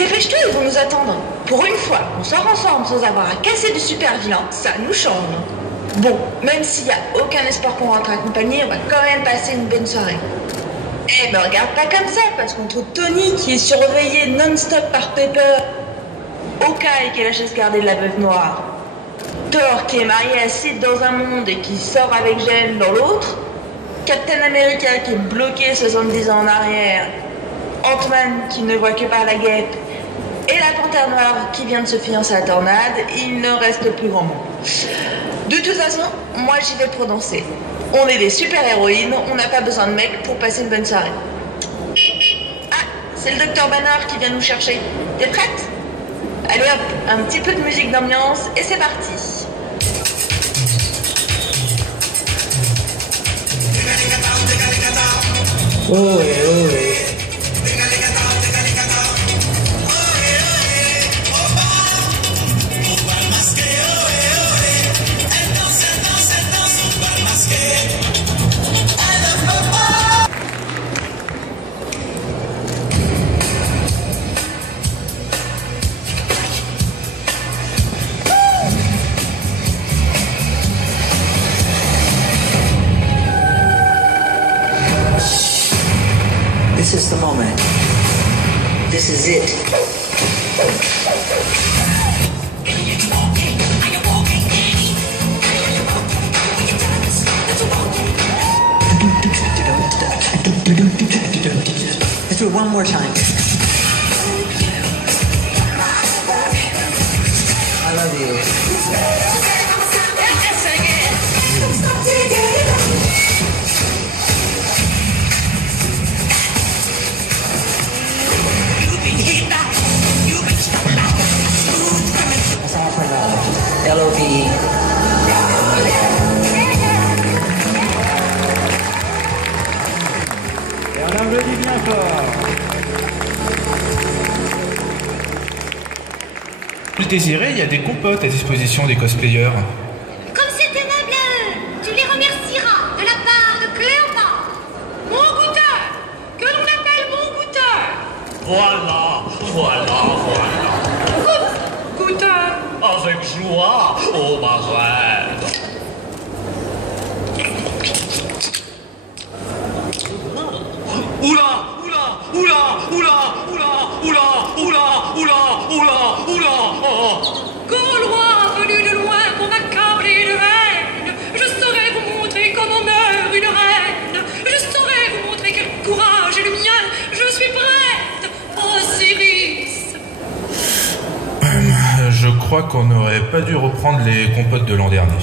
Dépêche-toi, ils vont nous attendre. Pour une fois, on sort ensemble sans avoir à casser du super vilain, ça nous change. Bon, même s'il n'y a aucun espoir qu'on rentre accompagné, on va quand même passer une bonne soirée. Eh ben regarde pas comme ça, parce qu'entre Tony qui est surveillé non-stop par Pepper, Hawkeye qui est la chasse gardée de la veuve noire, Thor qui est marié à Sif dans un monde et qui sort avec Jen dans l'autre, Captain America qui est bloqué 70 ans en arrière, Ant-Man qui ne voit que par la guêpe, et la Panthère Noire qui vient de se fiancer à Tornade, il ne reste plus grand monde. De toute façon, moi j'y vais pour danser. On est des super-héroïnes, on n'a pas besoin de mecs pour passer une bonne soirée. Ah, c'est le docteur Banner qui vient nous chercher. T'es prête? Allez hop, un petit peu de musique d'ambiance et c'est parti. Ohé, ohé. This is the moment. This is it. Let's do it one more time. I love you. L-O-V-E. Et on applaudit bien fort. Plus désiré, il y a des compotes à disposition des cosplayers. Comme c'est aimable à eux, tu les remercieras de la part de Cléopâtre. Mon goûteur, que l'on appelle mon goûteur. Voilà, voilà, voilà. Goûteur. Avec joie, oh ma reine. Oula, oula, oula, oula, oula, oula, oula, oula, oula, oula, oh. Gaulois venus de loin pour m'accabler de haine, je saurais vous montrer comment meurt une reine. Je saurais vous montrer quel courage est le mien. Je suis prête, Osiris. Je crois qu'on n'aurait pas dû reprendre les compotes de l'an dernier.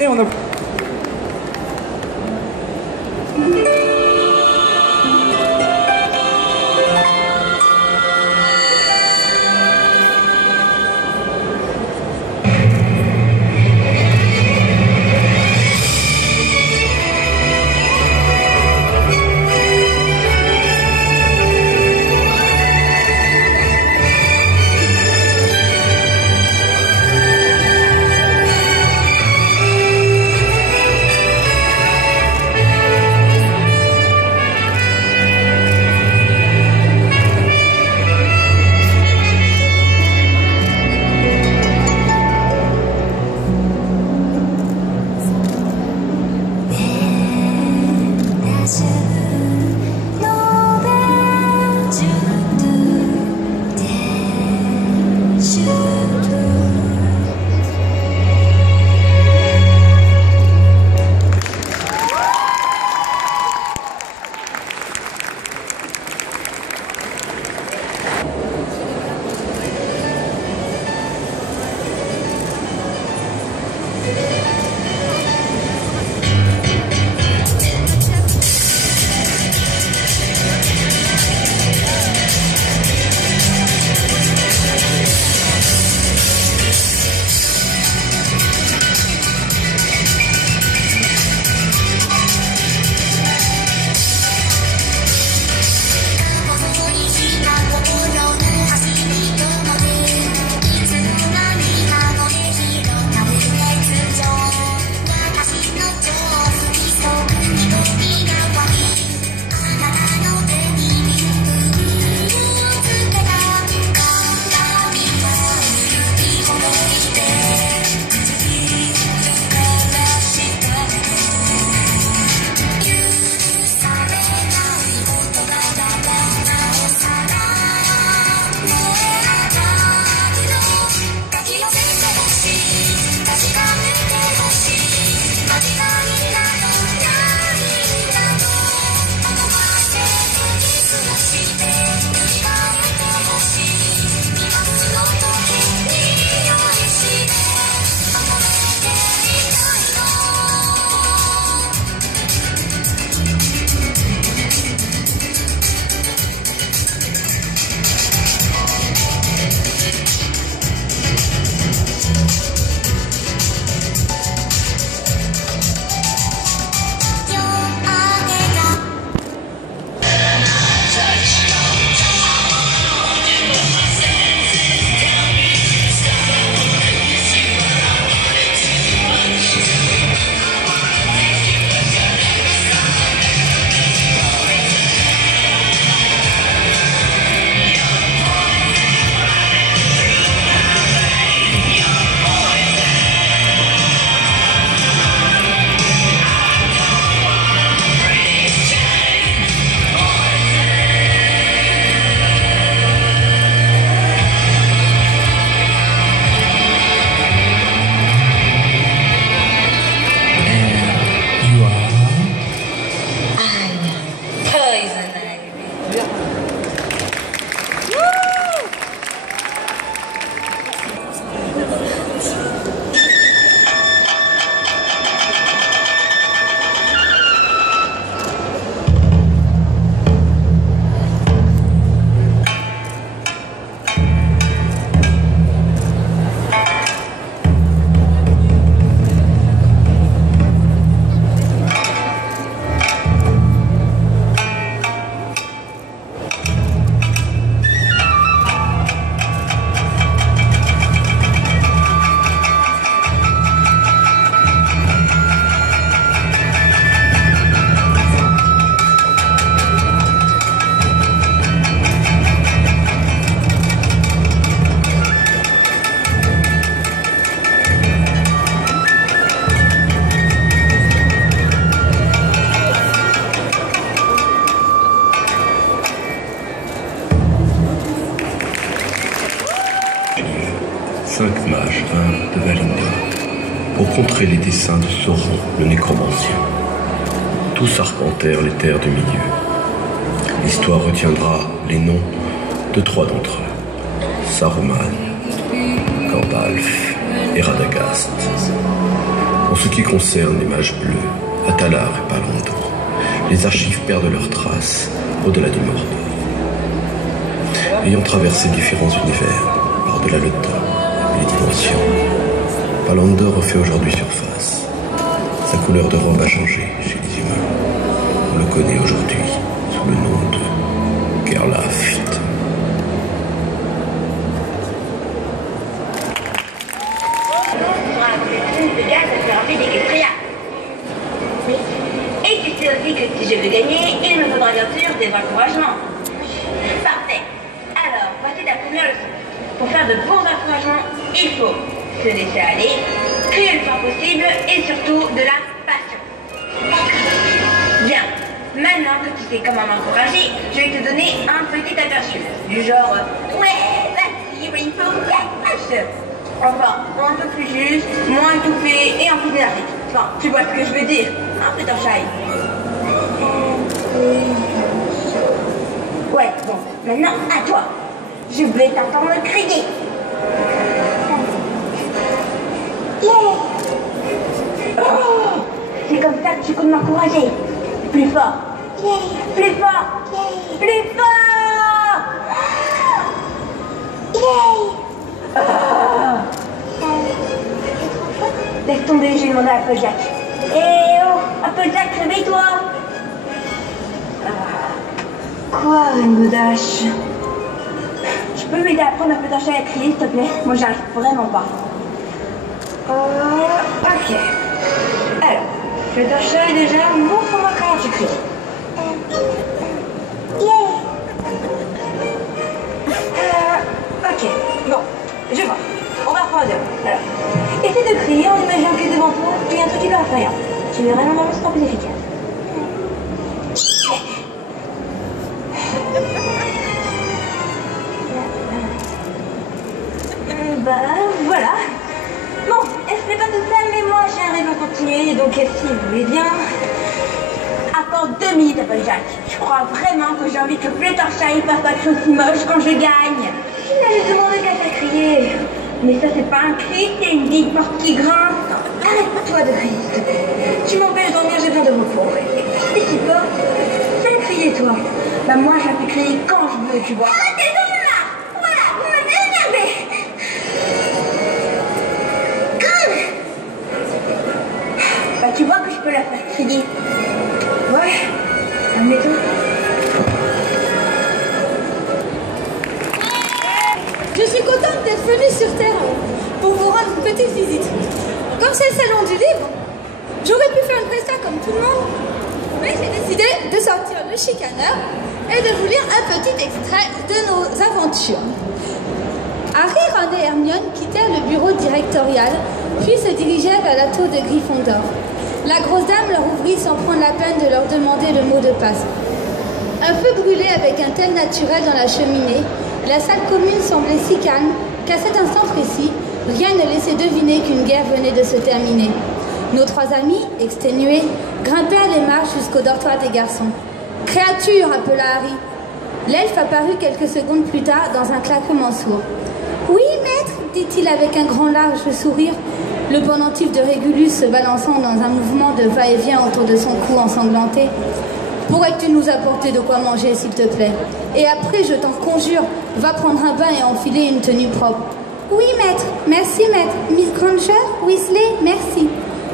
Et on a... 5 mages vinrent de Valinor pour contrer les desseins de Sauron, le nécromancien. Tous arpentèrent les terres du milieu. L'histoire retiendra les noms de 3 d'entre eux, Saruman, Gandalf et Radagast. En ce qui concerne les mages bleus, Atalar et Palandor, les archives perdent leurs traces au-delà du Mordor. Ayant traversé différents univers, par-delà le temps et les dimensions, Palandor refait aujourd'hui surface. Sa couleur de robe a changé chez les humains. On le connaît aujourd'hui sous le nom de Gerlaft. De gaz à faire remplir des questrias. Oui. Et tu sais aussi que si je veux gagner, il me faudra bien sûr des encouragements. Parfait. Alors, voici ta première leçon. Pour faire de bons encouragements, il faut se laisser aller, crier le plus possible et surtout de la patience. Bien. Maintenant que tu sais comment m'encourager, je vais te donner un petit aperçu. Du genre, ouais, vas-y, Rainbow, yeah, enfin, un peu plus juste, moins étouffé et un peu énergique. Enfin, tu vois ce que je veux dire, hein, Fluttershy? Ouais, bon, maintenant à toi. Je vais t'entendre crier. Yeah. Oh, c'est comme ça que tu peux m'encourager. Plus fort. Yeah. Plus fort. Yeah. Plus fort. Yeah. Oh. Laisse tomber, j'ai demandé à Applejack. Eh oh, Applejack, réveille-toi. Quoi, Rainbow Dash? Je peux m'aider à prendre Fluttershy à crier, s'il te plaît? Moi, j'arrive vraiment pas. Ok. Alors, Fluttershy, déjà, montre-moi comment tu cries. Ok, bon, je vois. On va reprendre deux. Alors, essaie de crier en imaginant que devant toi, il y a un truc qui va faire rien. Tu verras normalement ce sera plus efficace. Bah, voilà. Bon, elle serait pas toute seule, mais moi j'ai un rêve à continuer, donc si vous voulez bien... Attends 2 minutes, Applejack. Je crois vraiment que j'ai envie que Fluttershy fasse quelque chose si moche quand je gagne. Tu n'allais demander qu'à faire crier. Mais ça, c'est pas un cri, c'est une vieille porte qui grince. Arrête-toi de crier, s'il te plaît. Tu m'empêches de dormir, j'ai besoin de repos. Et si pas, fais crier, toi. Bah, moi, je la fais crier quand je veux, tu vois. Arrêtez de là. Voilà, vous me énervez. Bah, tu vois que je peux la faire crier. Ouais, admettons. Je suis contente d'être venue sur Terre pour vous rendre une petite visite. Comme c'est le salon du livre, j'aurais pu faire une presta comme tout le monde, mais j'ai décidé de sortir le chicaneur et de vous lire un petit extrait de nos aventures. Harry, Ron et Hermione quittèrent le bureau directorial, puis se dirigèrent vers la tour de Gryffondor. La grosse dame leur ouvrit sans prendre la peine de leur demander le mot de passe. Un feu brûlait avec un tel naturel dans la cheminée. La salle commune semblait si calme qu'à cet instant précis, rien ne laissait deviner qu'une guerre venait de se terminer. Nos 3 amis, exténués, grimpèrent les marches jusqu'au dortoir des garçons. « Créature !» appela Harry. L'elfe apparut quelques secondes plus tard dans un claquement sourd. « Oui, maître !» dit-il avec un grand large sourire, le pendentif de Régulus se balançant dans un mouvement de va-et-vient autour de son cou ensanglanté. « Pourrais-tu nous apporter de quoi manger, s'il te plaît? Et après, je t'en conjure, va prendre un bain et enfiler une tenue propre. »« Oui, maître. Merci, maître. Miss Granger, Weasley, merci. »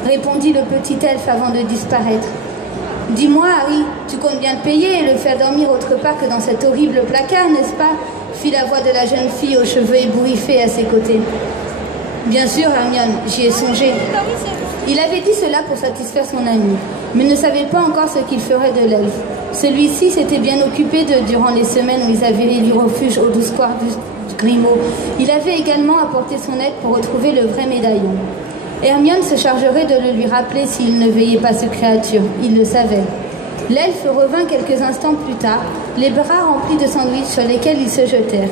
répondit le petit elfe avant de disparaître. « Dis-moi, Harry, tu comptes bien le payer et le faire dormir autre part que dans cet horrible placard, n'est-ce pas ?» fit la voix de la jeune fille aux cheveux ébouriffés à ses côtés. « Bien sûr, Hermione, j'y ai songé. » Il avait dit cela pour satisfaire son ami, mais ne savait pas encore ce qu'il ferait de l'elfe. Celui-ci s'était bien occupé durant les semaines où ils avaient élu refuge au 12 square du Grimaud. Il avait également apporté son aide pour retrouver le vrai médaillon. Hermione se chargerait de le lui rappeler s'il ne veillait pas cette créature. Il le savait. L'elfe revint quelques instants plus tard, les bras remplis de sandwichs sur lesquels ils se jetèrent.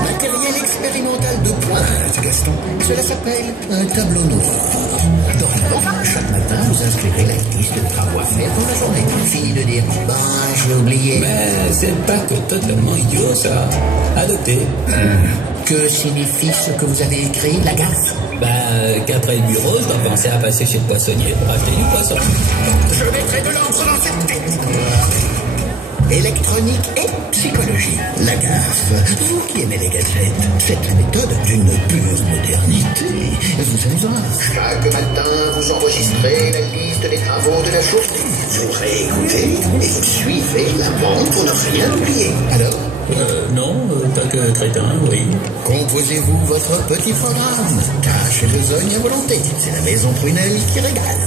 Matériel expérimental de pointe, Gaston. Cela s'appelle un tableau noir. Dorénavant, chaque matin, vous inscrirez la liste de travaux à faire dans la journée. Fini de dire, bah, j'ai oublié. Mais c'est pas que totalement idiot, ça. Adopté. Que signifie ce que vous avez écrit, la gaffe? Qu'après le bureau, je dois penser à passer chez le poissonnier pour acheter du poisson. Je mettrai de l'encre dans cette tête. Électronique et psychologie. La gaffe. Vous qui aimez les gadgets, cette méthode d'une pure modernité vous amusera. Chaque matin, vous enregistrez la liste des travaux de la journée. Vous réécoutez et vous suivez la bande pour ne rien oublier. Alors? Non, pas que crétin, oui. Composez-vous votre petit programme. Tâche et besogne à volonté. C'est la maison Prunelle qui régale.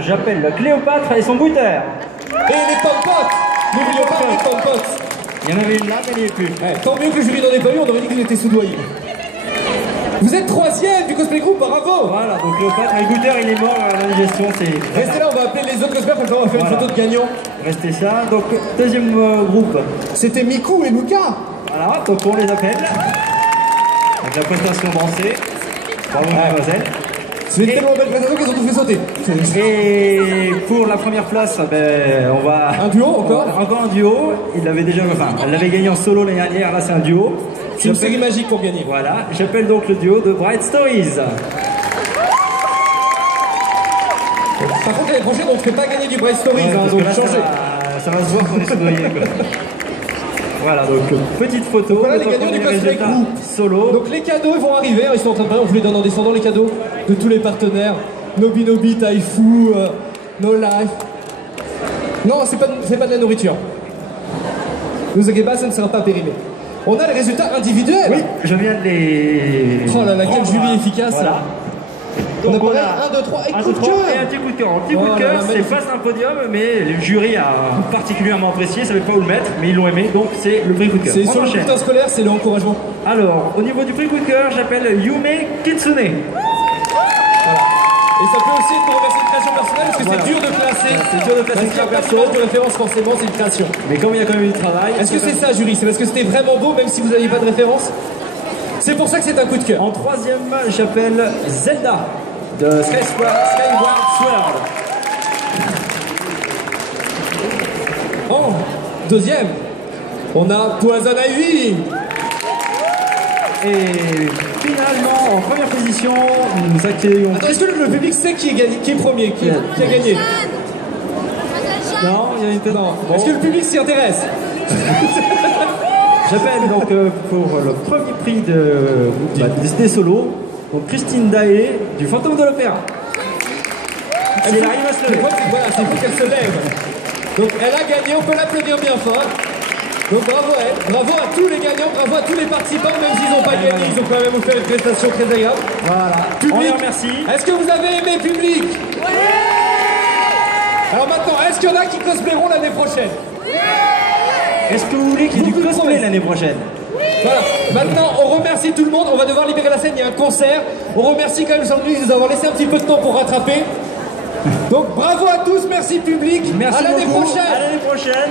J'appelle Cléopâtre et son goûteur. Et les pompotes. N'oublions pas les pompotes. Il y en avait une là, mais il n'y est plus. Ouais, tant mieux que le jury n'en ait pas eu, on aurait dit qu'il était soudoyé. Vous êtes 3e du cosplay group, bravo. Voilà, donc Cléopâtre, le goûteur, il est mort à la digestion. Restez là, on va appeler les autres cosplayers, on va faire une photo de gagnant. Restez ça. Donc, deuxième groupe. C'était Miku et Luca. Voilà, donc on les appelle. Donc la prestation dansée. Bravo, mademoiselle. C'est une tellement belle prestation qu'ils ont tout fait sauter. Et pour la première place, on va... Un duo encore? Encore un duo. Il l'avait déjà... Enfin, elle l'avait gagné en solo l'année dernière, là c'est un duo. C'est une série magique pour gagner. Voilà, j'appelle donc le duo de Bright Stories. Par contre, l'année prochaine, on ne fait pas gagner du Bright Stories, Ouais, donc là, changez. Ça va se voir qu'on est soudoyé. Voilà, donc petite photo. Voilà les gagnants du cosplay group solo. Donc les cadeaux vont arriver, ils sont en train de parler, on vous les donne en descendant les cadeaux de tous les partenaires. Nobi Nobi, Taifu, No Life. Non, c'est pas de la nourriture. Ne vous inquiétez pas, ça ne sera pas périmé. On a les résultats individuels. Oui, je viens de les... Oh là là, quel jury efficace. Voilà. Donc on a 1, 2, 3 et coup de cœur. Et un petit coup de cœur. Un petit coup de cœur, c'est face à un podium, mais le jury a particulièrement apprécié, ne savait pas où le mettre, mais ils l'ont aimé, donc c'est le prix coup de cœur. C'est sur le bulletin scolaire, c'est le encouragement. Alors, au niveau du prix coup de cœur, j'appelle Yume Kitsune. Voilà. Et ça peut aussi être pour remercier une création personnelle, parce que c'est dur de classer. C'est dur de classer une perso. De référence, forcément, c'est une création. Mais comme il y a quand même eu du travail... Est-ce que c'est ça, jury? C'est parce que c'était vraiment beau, même si vous n'aviez pas de référence? C'est pour ça que c'est un coup de cœur. En troisième, j'appelle Zelda de Skyward Sword. En deuxième, on a Poison Ivy. Et finalement, en première position, nous accueillons... Attends, est-ce que le public sait qui est premier, qui a gagné? Non, il y a une tête. Non. Bon. Est-ce que le public s'y intéresse? J'appelle donc pour le premier prix des solos, donc Christine Daé du Fantôme de l'Opéra. Si elle arrive à se lever. Voilà, c'est faut qu'elle se lève. Donc elle a gagné, on peut l'applaudir bien fort. Donc bravo à elle, bravo à tous les gagnants, bravo à tous les participants, même s'ils n'ont pas gagné, ils ont quand même fait une prestation très agréable. Voilà, public, on les remercie. Est-ce que vous avez aimé, public? Ouais. Alors maintenant, est-ce qu'il y en a qui cosplayeront l'année prochaine? Est-ce que vous voulez qu'il y ait du cosplay l'année prochaine? Voilà, maintenant on remercie tout le monde, on va devoir libérer la scène, il y a un concert. On remercie quand même Jean-Louis de nous avoir laissé un petit peu de temps pour rattraper. Donc bravo à tous, merci public, Merci à l'année beaucoup. prochaine. À l'année prochaine.